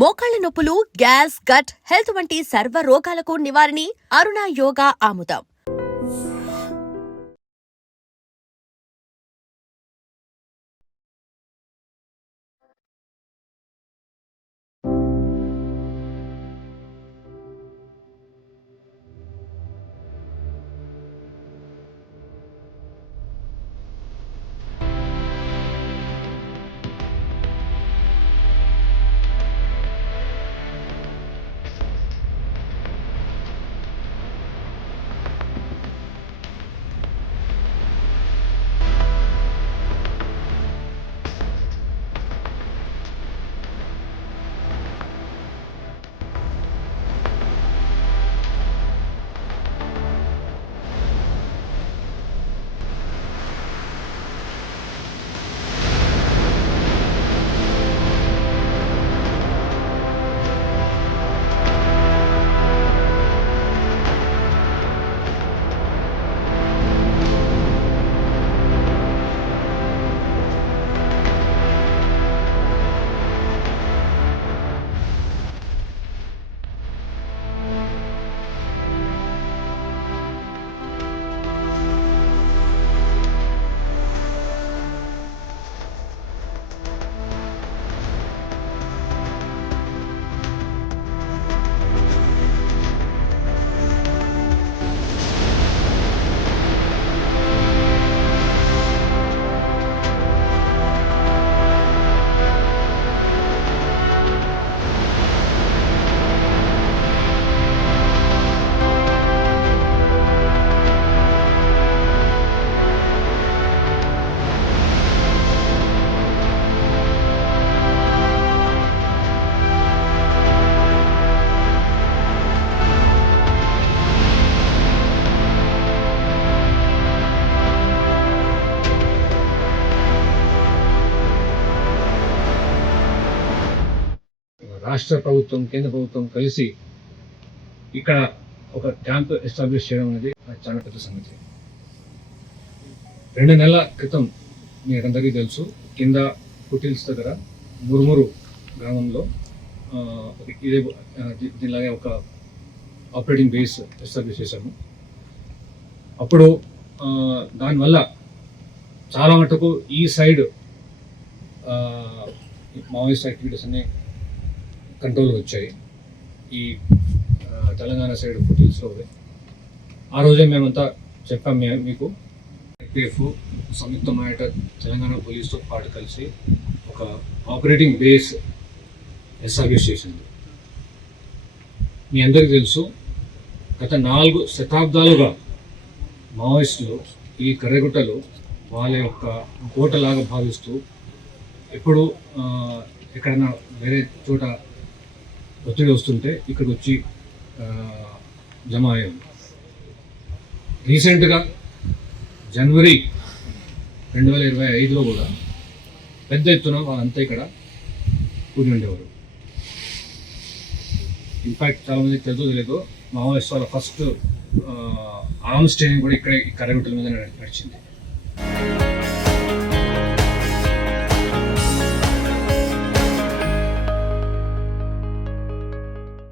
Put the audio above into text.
మోకాళ్ల నొప్పులు, gas, gut health వంటి సర్వ రోగాలకు నివారణి అరుణ యోగా ఆముదం. రాష్ట్ర ప్రభుత్వం, కేంద్ర ప్రభుత్వం కలిసి ఇక్కడ ఒక క్యాంప్ ఎస్టాబ్లిష్ చేయడం అనేది చాలా పెద్ద సంగతి. 2 నెలల క్రితం మీకందరికీ తెలుసు, కింద ఫుటిల్స్ దగ్గర మురుమురు గ్రామంలో ఇదే దీనిలాగే ఒక ఆపరేటింగ్ బేస్ ఎస్టాబ్లిష్ చేశాము. అప్పుడు దానివల్ల చాలా మటుకు ఈ సైడ్ మావోయిస్ట్ యాక్టివిటీస్ అన్నీ కంట్రోల్ వచ్చాయి. ఈ తెలంగాణ సైడ్ ఫుటిల్స్లో ఆ రోజే మేమంతా చెప్పాం మీకు. ఎఫ్పిఎఫ్ సంయుక్తమైన తెలంగాణ పోలీసుతో పాటు కలిసి ఒక ఆపరేటింగ్ బేస్ ఎస్టాబ్లిష్ చేసింది. మీ అందరికీ తెలుసు, గత 4 శతాబ్దాలుగా మావోయిస్టులు ఈ కర్రెగుట్టలు వాళ్ళ యొక్క కోటలాగా భావిస్తూ ఎప్పుడు ఎక్కడైనా వేరే చోట ఒత్తిడి వస్తుంటే ఇక్కడికి వచ్చి జమ అయ్యాము. రీసెంట్గా జనవరి 2025లో కూడా పెద్ద ఎత్తున వాళ్ళంతా ఇక్కడ కూడి ఉండేవారు. ఇన్ఫ్యాక్ట్ చాలామందికి తెలియదు, మావోయిస్ట్ వాళ్ళ ఫస్ట్ ఆర్మ్స్ ట్రైనింగ్ కూడా ఇక్కడ ఈ కర్రగుట్టల మీద నడిచింది.